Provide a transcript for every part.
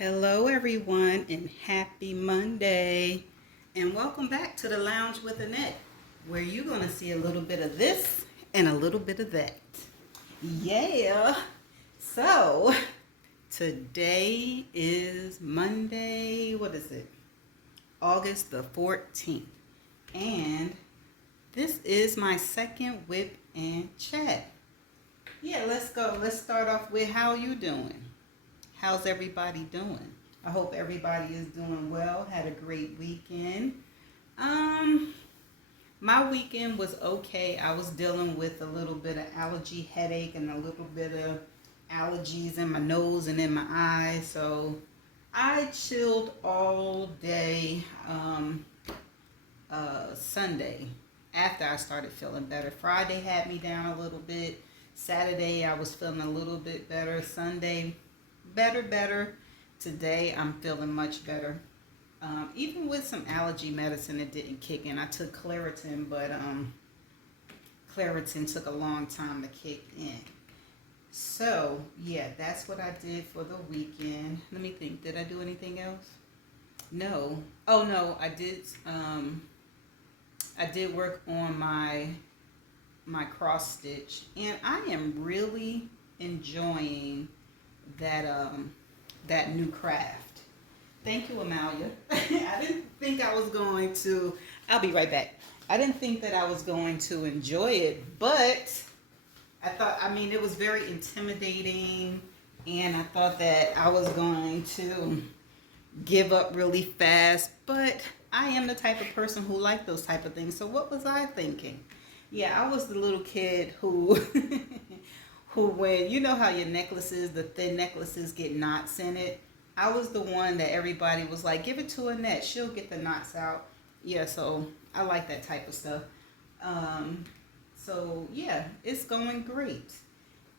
Hello, everyone, and happy Monday. And welcome back to the Lounge with Annette, where you're going to see a little bit of this and a little bit of that. Yeah. So, today is Monday. What is it? August the 14th. And this is my second Whip and Chat. Yeah, let's go. Let's start off with how you doing? How's everybody doing? I hope everybody is doing well. Had a great weekend. Um, my weekend was okay. I was dealing with a little bit of allergy headache and a little bit of allergies in my nose and in my eyes. So I chilled all day Sunday after I started feeling better. Friday had me down a little bit. Saturday I was feeling a little bit better. Sunday better. Today I'm feeling much better. Even with some allergy medicine that didn't kick in. I took Claritin, but Claritin took a long time to kick in. So yeah, that's what I did for the weekend. Let me think. Did I do anything else? No. Oh no, I did. I did work on my cross stitch, and I am really enjoying that new craft. Thank you, Amalia. I didn't think I was going to. I'll be right back. I didn't think that I was going to enjoy it, but I thought. I mean, it was very intimidating, and I thought that I was going to give up really fast. But I am the type of person who liked those type of things. So what was I thinking? Yeah, I was the little kid who who, when you know how your necklaces, the thin necklaces, get knots in it. I was the one that everybody was like, give it to Annette, she'll get the knots out. Yeah, so I like that type of stuff. So yeah, it's going great.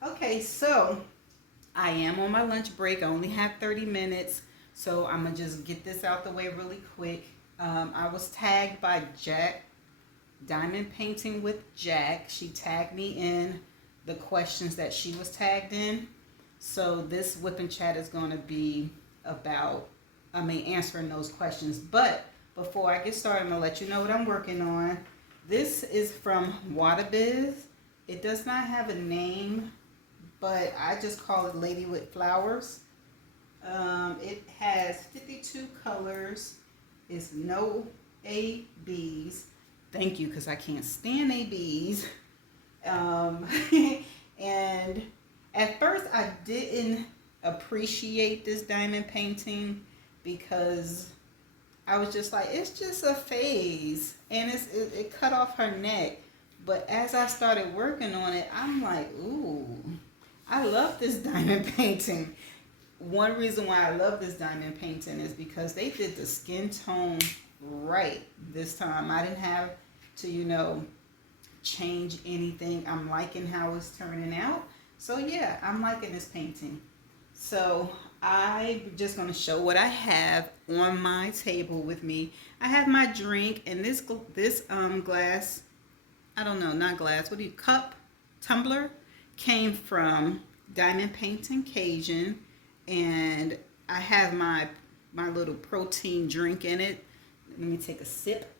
Okay, so I am on my lunch break. I only have 30 minutes, so I'm gonna just get this out the way really quick. I was tagged by Jack, Diamond Painting with Jack. She tagged me in the questions that she was tagged in. So this Whip and Chat is going to be about, answering those questions. But before I get started, I'm going to let you know what I'm working on. This is from Wadabiz. It does not have a name, but I just call it Lady with Flowers. It has 52 colors. It's no ABs. Thank you, because I can't stand ABs. And at first I didn't appreciate this diamond painting because I was just like, it's just a phase, and it cut off her neck. But as I started working on it, I'm like, ooh, I love this diamond painting. One reason why I love this diamond painting is because they did the skin tone right this time. I didn't have to, change anything. I'm liking how it's turning out. So yeah, I'm liking this painting. So I'm just going to show what I have on my table with me. I have my drink, and this glass, I don't know, not glass, what do you, cup, tumbler, came from Diamond Painting Cajun, and I have my little protein drink in it. Let me take a sip.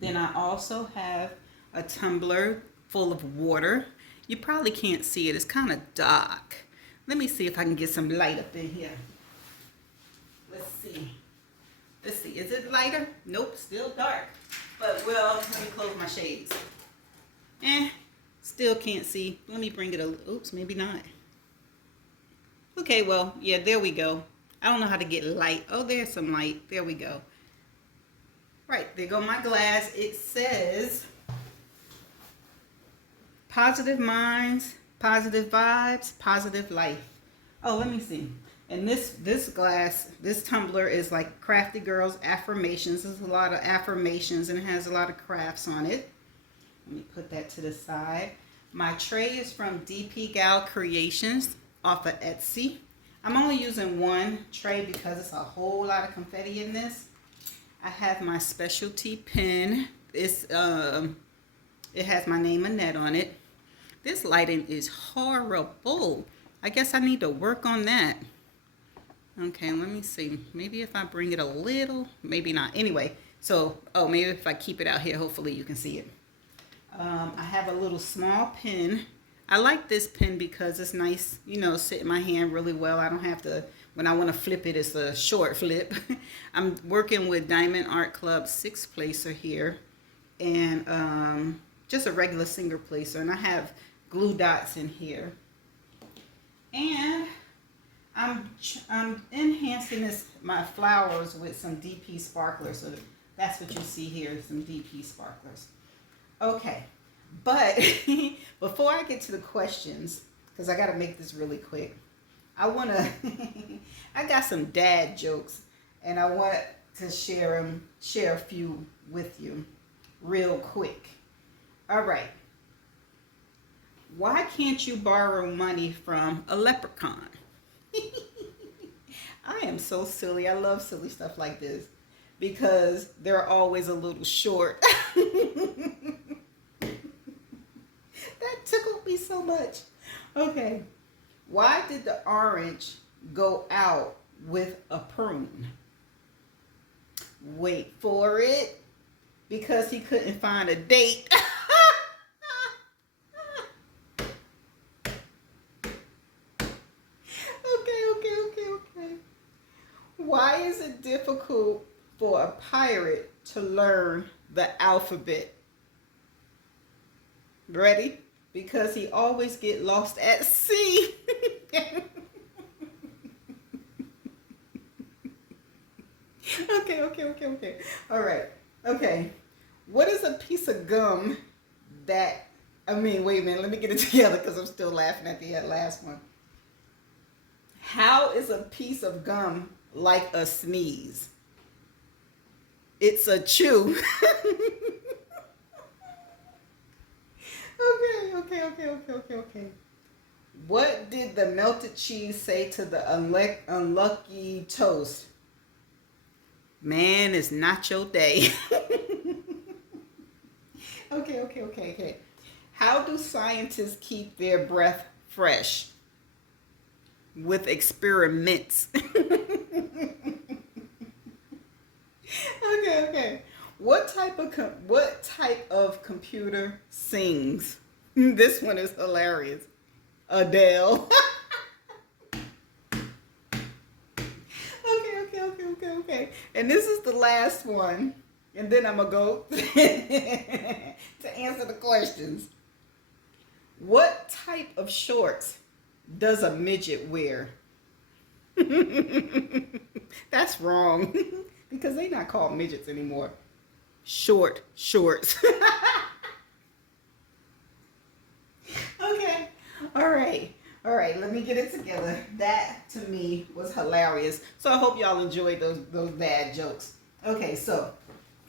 Then I also have a tumbler full of water. You probably can't see it. It's kind of dark. Let me see if I can get some light up in here. Let's see. Is it lighter? Nope, still dark. But, well, let me close my shades. Still can't see. Let me bring it a... Oops, maybe not. Okay, well, yeah, there we go. I don't know how to get light. Oh, there's some light. There we go. Right, there go my glass. It says, positive minds, positive vibes, positive life. Oh, let me see. And this glass, this tumbler is like Crafty Girls Affirmations. There's a lot of affirmations, and it has a lot of crafts on it. Let me put that to the side. My tray is from DP Gal Creations off of Etsy. I'm only using one tray because it's a whole lot of confetti in this. I have my specialty pen. It has my name Annette on it. This lighting is horrible. I guess I need to work on that. Okay, let me see. Maybe if I bring it a little, maybe not. Anyway, so, oh, maybe if I keep it out here, hopefully you can see it. I have a little small pen. I like this pen because it's nice, you know, sit in my hand really well. I don't have to, when I want to flip it, it's a short flip. I'm working with Diamond Art Club 6-placer here, and just a regular single placer. And I have glue dots in here. And I'm enhancing my flowers with some DP sparklers. So that's what you see here, some DP sparklers. Okay, but before I get to the questions, because I got to make this really quick, I got some dad jokes, and I want to share a few with you real quick. All right. Why can't you borrow money from a leprechaun? I am so silly. I love silly stuff like this because they're always a little short. That tickled me so much. Okay. Why did the orange go out with a prune? Wait for it. Because he couldn't find a date. Okay. Why is it difficult for a pirate to learn the alphabet? Ready? Because he always get lost at sea. Okay. All right. Okay. What is a piece of gum that, wait a minute, let me get it together because I'm still laughing at the last one. How is a piece of gum like a sneeze? It's a chew. Okay. What did the melted cheese say to the unlucky toast? Man, it's not your day. Okay. How do scientists keep their breath fresh? With experiments. Okay. What type of computer sings? This one is hilarious. Adele. Okay. And this is the last one. And then I'm going to go to answer the questions. What type of shorts does a midget wear? That's wrong. Because they're not called midgets anymore. Short shorts. Okay. All right. Let me get it together. That to me was hilarious. So I hope y'all enjoyed those bad jokes. Okay, so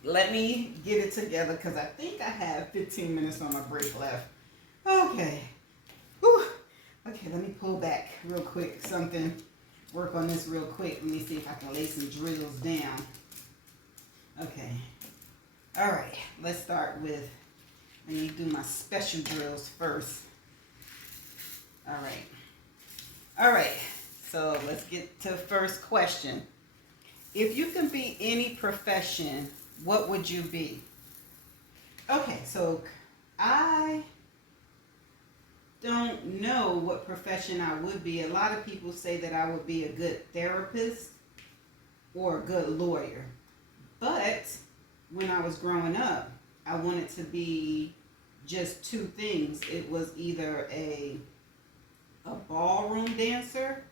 let me get it together because I think I have 15 minutes on my break left. Okay. Whew. Okay, let me pull back real quick. Work on this real quick. Let me see if I can lay some drills down. Okay. All right. Let's start with, let me do my special drills first. All right. So let's get to the first question. If you can be any profession, what would you be? Okay, so I don't know what profession I would be. A lot of people say that I would be a good therapist or a good lawyer. But when I was growing up, I wanted to be just two things. It was either a ballroom dancer,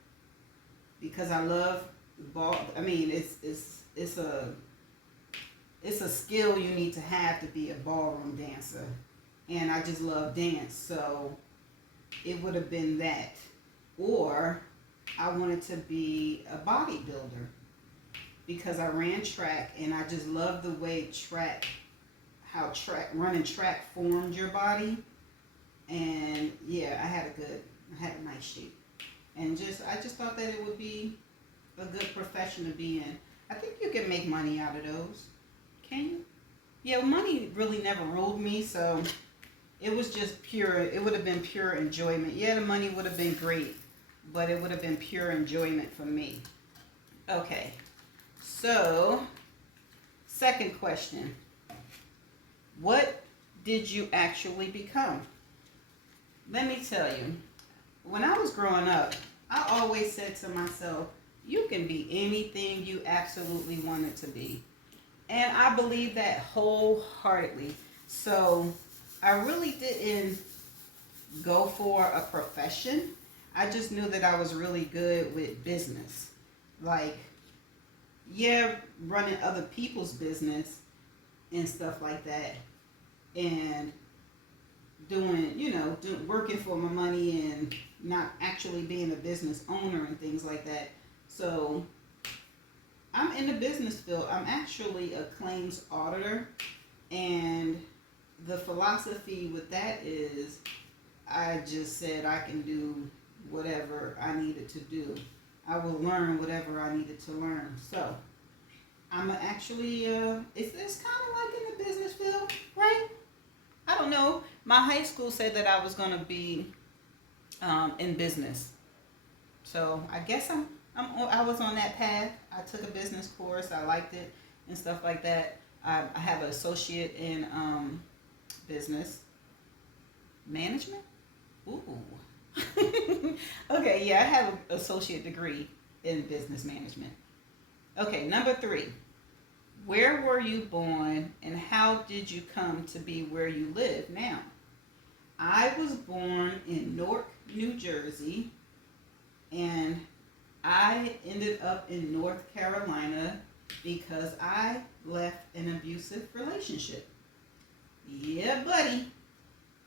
because I love ball. It's a skill you need to have to be a ballroom dancer, and I just love dance, so it would have been that. Or I wanted to be a bodybuilder because I ran track, and I just love the way running track formed your body. And yeah, I had a nice shape, and I just thought that it would be a good profession to be in. I think you can make money out of those. Can you? Yeah, money really never ruled me, so it was just pure. It would have been pure enjoyment. Yeah, the money would have been great, but it would have been pure enjoyment for me. Okay, so second question. What did you actually become? Let me tell you, when I was growing up, I always said to myself, you can be anything you absolutely wanted to be. And I believe that wholeheartedly. So I really didn't go for a profession. I just knew that I was really good with business. Like, yeah, running other people's business and stuff like that. And doing, working for my money and not actually being a business owner and things like that. So I'm in the business field. I'm actually a claims auditor, and the philosophy with that is I just said I can do whatever I needed to do. I will learn whatever I needed to learn. So I'm actually, it's kind of like in the business field, right? I don't know. My high school said that I was going to be in business. So I guess I was on that path. I took a business course. I liked it and stuff like that. I have an associate in business management. Ooh. Okay, yeah, I have an associate degree in business management. Okay, number 3. Where were you born and how did you come to be where you live now? I was born in Newark, New Jersey, and I ended up in North Carolina because I left an abusive relationship. Yeah, buddy.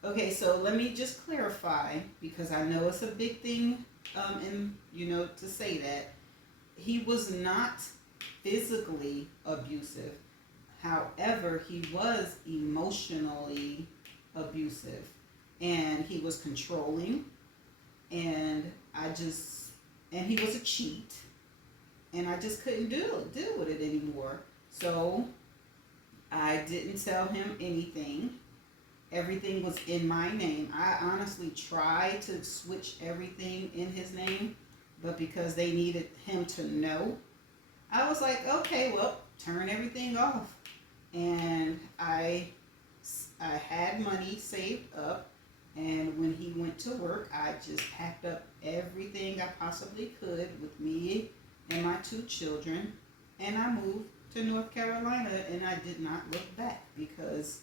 Okay, so let me just clarify because I know it's a big thing, to say that he was not physically abusive. However, he was emotionally abusive, and he was controlling, and and he was a cheat, and I just couldn't deal with it anymore. So I didn't tell him anything. Everything was in my name. I honestly tried to switch everything in his name, but because they needed him to know, I was like, okay, well, turn everything off. And I had money saved up, and when he went to work, I just packed up everything I possibly could with me and my 2 children, and I moved to North Carolina, and I did not look back because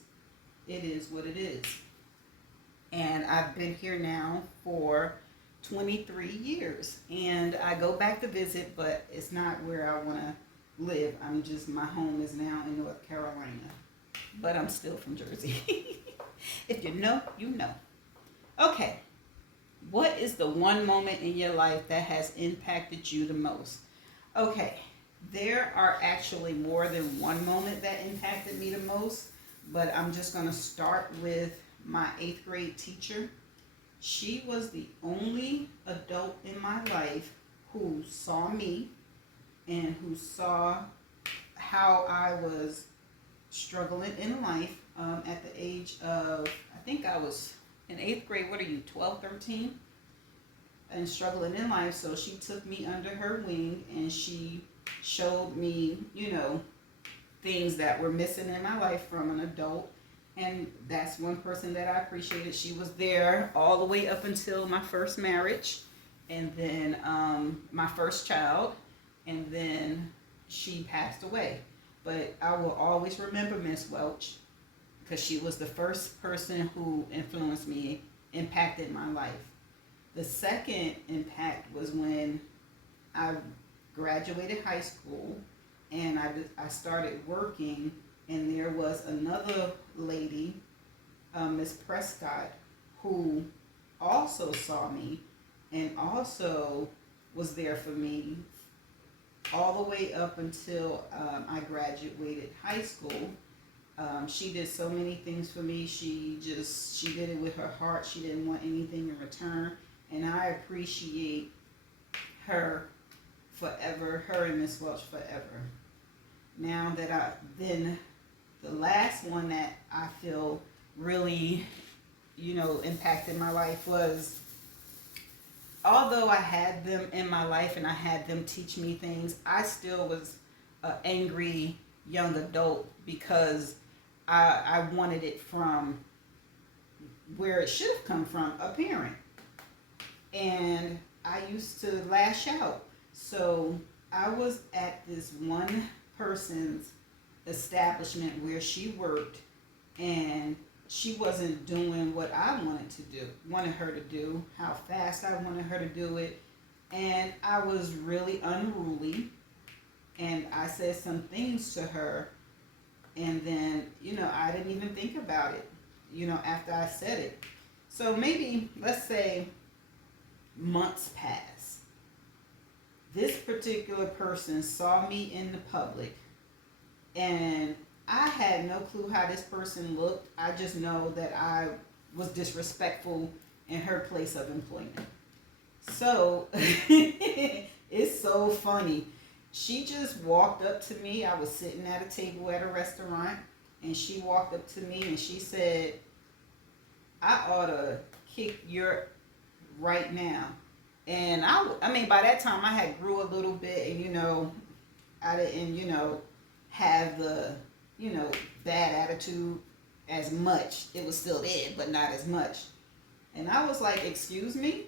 it is what it is. And I've been here now for 23 years, and I go back to visit, but it's not where I want to live. My home is now in North Carolina, but I'm still from Jersey. If you know, you know. Okay, what is the one moment in your life that has impacted you the most? Okay, there are actually more than one moment that impacted me the most, but I'm just going to start with my 8th grade teacher. She was the only adult in my life who saw me and who saw how I was struggling in life at the age of, I think I was in 8th grade, what are you, 12, 13? And struggling in life. So she took me under her wing and she showed me, things that were missing in my life from an adult. And that's one person that I appreciated. She was there all the way up until my first marriage, and then my first child, and then she passed away. But I will always remember Miss Welch because she was the first person who influenced me, impacted my life. The second impact was when I graduated high school and I started working, and there was another lady, Miss Prescott, who also saw me and also was there for me all the way up until I graduated high school. She did so many things for me. She did it with her heart. She didn't want anything in return, and I appreciate her forever, her and Miss Welch forever. Now that then the last one that I feel really, impacted my life was although I had them in my life and I had them teach me things, I still was an angry young adult because I wanted it from where it should have come from, a parent. And I used to lash out. So I was at this one person's establishment where she worked, and she wasn't doing what I wanted her to do, how fast I wanted her to do it. And I was really unruly, and I said some things to her, and then, I didn't even think about it, after I said it. So maybe, let's say, months pass. This particular person saw me in the public, and I had no clue how this person looked. I just know that I was disrespectful in her place of employment. So it's so funny. She just walked up to me. I was sitting at a table at a restaurant, and she walked up to me and she said, "I ought to kick your right now." And I mean, by that time I had grew a little bit, and I didn't, have the, bad attitude as much. It was still there, but not as much. And I was like, "Excuse me?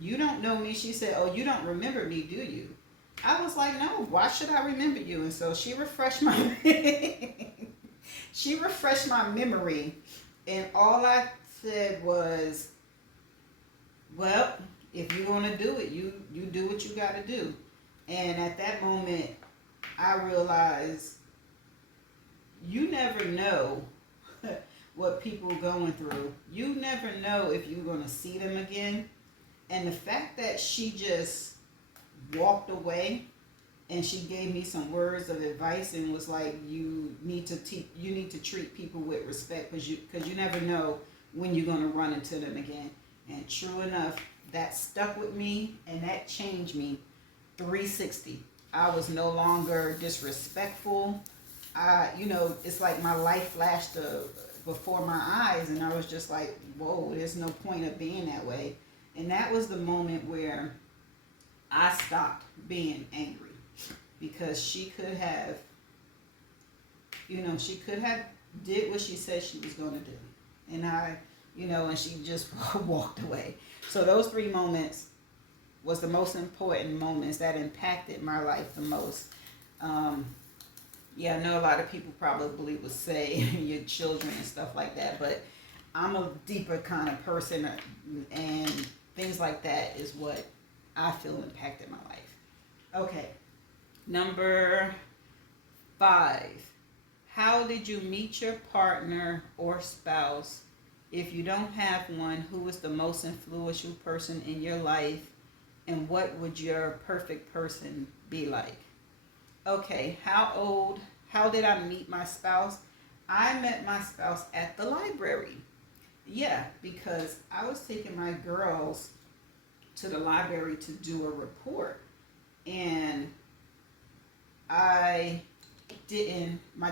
You don't know me?" She said, "Oh, you don't remember me, do you?" I was like, "No, why should I remember you?" And so she refreshed my she refreshed my memory, and all I said was, "Well, if you're gonna do it, you do what you gotta do." And at that moment, I realized you never know what people are going through. You never know if you're gonna see them again. And the fact that she just walked away and she gave me some words of advice and was like, "You need to treat people with respect, because you never know when you're gonna run into them again." And true enough, that stuck with me, and that changed me 360. I was no longer disrespectful. It's like my life flashed before my eyes, and I was just like, "Whoa, there's no point of being that way." And that was the moment where I stopped being angry, because she could have, did what she said she was going to do. And and she just walked away. So those 3 moments was the most important moments that impacted my life the most. I know a lot of people probably would say your children and stuff like that, but I'm a deeper kind of person, and things like that is what I feel impacted my life. Okay, number 5. How did you meet your partner or spouse? If you don't have one, who is the most influential person in your life, and what would your perfect person be like? Okay, how did I meet my spouse? I met my spouse at the library. Yeah, because I was taking my girls to the library to do a report, and my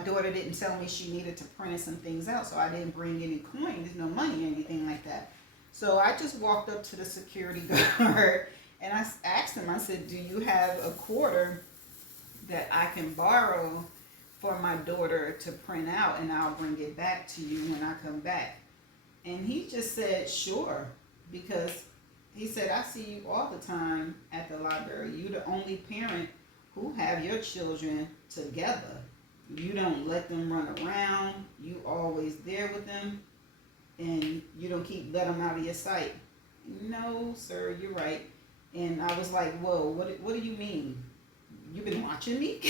daughter didn't tell me she needed to print some things out, so I didn't bring any coins, no money, anything like that. So I just walked up to the security guard and I asked him, I said, "Do you have a quarter that I can borrow for my daughter to print out, and I'll bring it back to you when I come back?" And he just said, "Sure," because he said, "I see you all the time at the library. You're the only parent who have your children together. You don't let them run around. You always there with them, and you don't let them out of your sight." "No, sir, you're right." And I was like, "Whoa, what do you mean? You've been watching me?"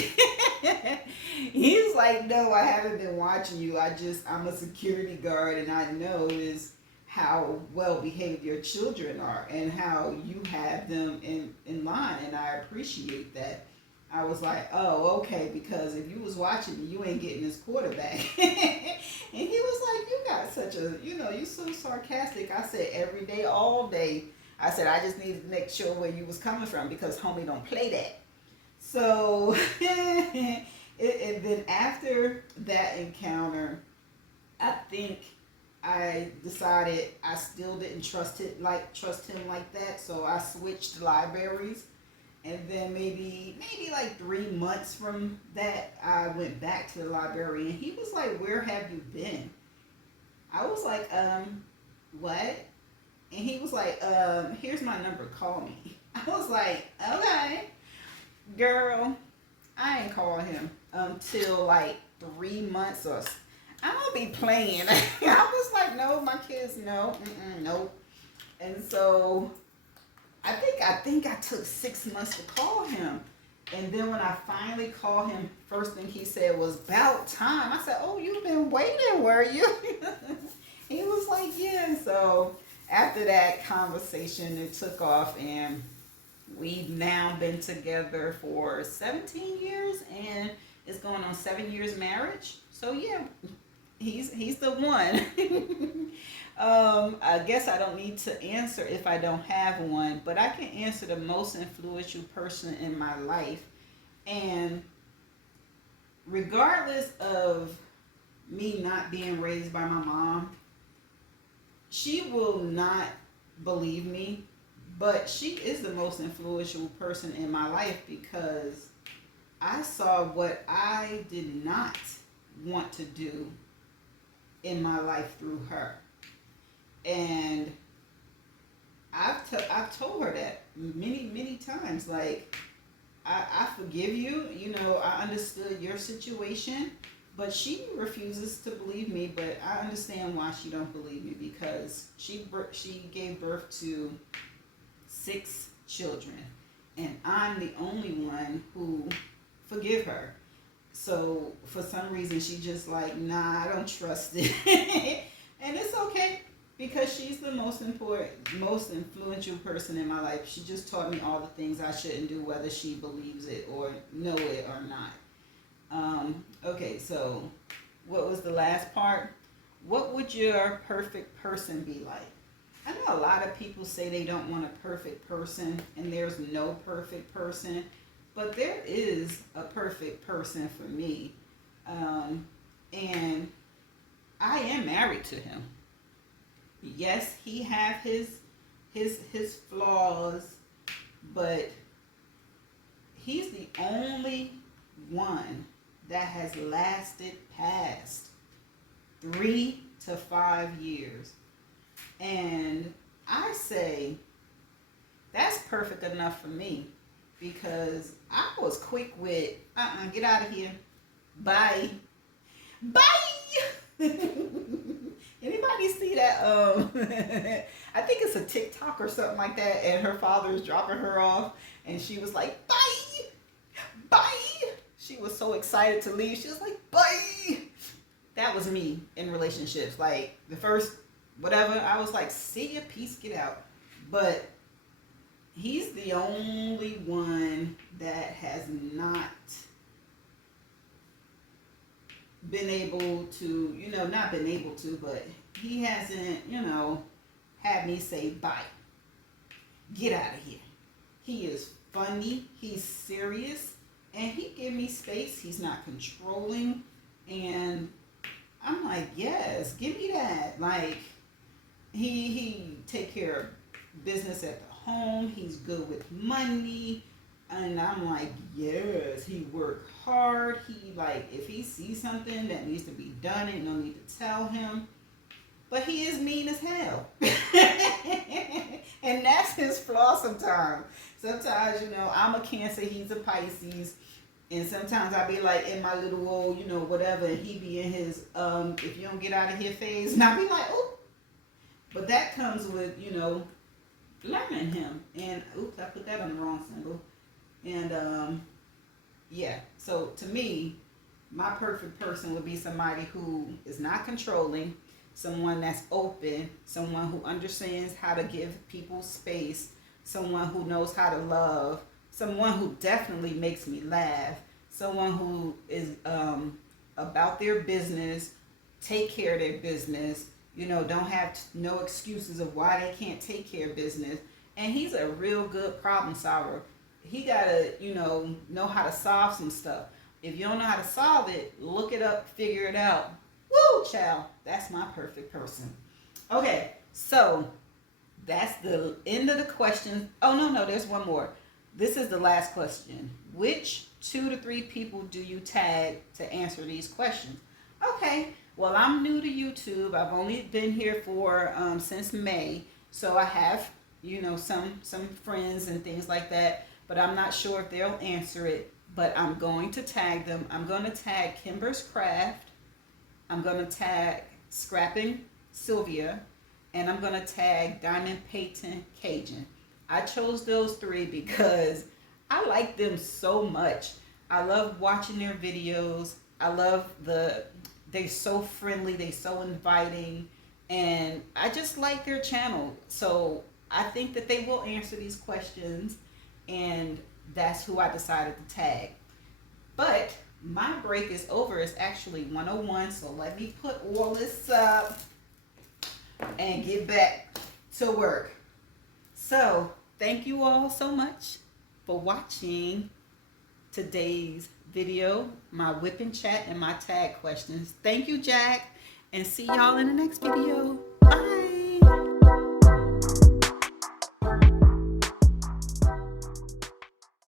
He's like, "No, I haven't been watching you. I'm a security guard, and I notice how well behaved your children are and how you have them in line, and I appreciate that." I was like, "Oh, okay, because if you was watching me, you ain't getting this quarterback." And he was like, "You got such a, you so sarcastic." I said, "Every day, all day." I said, "I just needed to make sure where you was coming from, because homie don't play that." So, and then after that encounter, I think I decided I still didn't trust him like that, so I switched libraries. And then maybe like 3 months from that, I went back to the library, and he was like, "Where have you been?" I was like, what?" And he was like, "Here's my number. Call me." I was like, "Okay, girl." I ain't call him until like 3 months or. I don't be playing. I was like, "No, my kids, no, no." And so I think I took 6 months to call him. And then when I finally called him, first thing he said was, "About time." I said, "Oh, you've been waiting, were you?" He was like, "Yeah." So after that conversation, it took off, and we've now been together for 17 years, and it's going on 7 years marriage. So yeah, he's the one. I guess I don't need to answer if I don't have one, but I can answer the most influential person in my life. And regardless of me not being raised by my mom, she will not believe me, but she is the most influential person in my life because I saw what I did not want to do in my life through her. And I've told her that many times. Like, I forgive you. You know, I understood your situation, but she refuses to believe me. But I understand why she don't believe me, because she gave birth to 6 children, and I'm the only one who forgive her. So for some reason, she just like, "Nah, I don't trust it." And it's okay, because she's the most important, most influential person in my life. She just taught me all the things I shouldn't do, whether she believes it or know it or not. Okay, so what was the last part? What would your perfect person be like? I know a lot of people say they don't want a perfect person, and there's no perfect person, but there is a perfect person for me. And I am married to him. Yes, he have his flaws, but he's the only one that has lasted past 3 to 5 years. And I say that's perfect enough for me, because I was quick with, get out of here. Bye. Bye. Anybody see that? I think it's a TikTok or something like that, and her father is dropping her off, and she was like, "Bye, bye." She was so excited to leave. She was like, "Bye." That was me in relationships. Like the first whatever, I was like, "See ya, peace, get out." But he's the only one that has not been able to, not been able to, but he hasn't, had me say, "Bye, get out of here." He is funny, he's serious, and he give me space. He's not controlling, and I'm like, yes, give me that. Like, he take care of business at the home. He's good with money. And I'm like, yes, he worked hard. He, like, if he sees something that needs to be done, ain't no need to tell him. But he is mean as hell. And that's his flaw sometimes. Sometimes, I'm a Cancer, he's a Pisces. And sometimes I be like in my little old, whatever, and he be in his, if you don't get out of here phase. And I be like, "Oh." But that comes with, learning him. And, oops, I put that on the wrong symbol. And, yeah. So to me, my perfect person would be somebody who is not controlling, someone that's open, someone who understands how to give people space, someone who knows how to love, someone who definitely makes me laugh, someone who is about their business, take care of their business, don't have no excuses of why they can't take care of business. And he's a real good problem solver. He gotta, know how to solve some stuff. If you don't know how to solve it, look it up, figure it out, Woo, child. That's my perfect person. Okay, so that's the end of the questions. Oh, no, no, there's one more. This is the last question. Which 2 to 3 people do you tag to answer these questions? Okay, well, I'm new to YouTube. I've only been here for since May, so I have some friends and things like that, but I'm not sure if they'll answer it. But I'm going to tag them. I'm going to tag Kimber's Craft. I'm going to tag Scrapping Sylvia, and I'm going to tag Diamond Peyton Cajun. I chose those 3 because I like them so much. I love watching their videos. I love they're so friendly, they're so inviting, and I just like their channel. So I think that they will answer these questions, and that's who I decided to tag. But my break is over. It's actually 101, so let me put all this up and get back to work. So thank you all so much for watching today's video, my whip and chat and my tag questions. Thank you, Jack, and see y'all in the next video. Bye.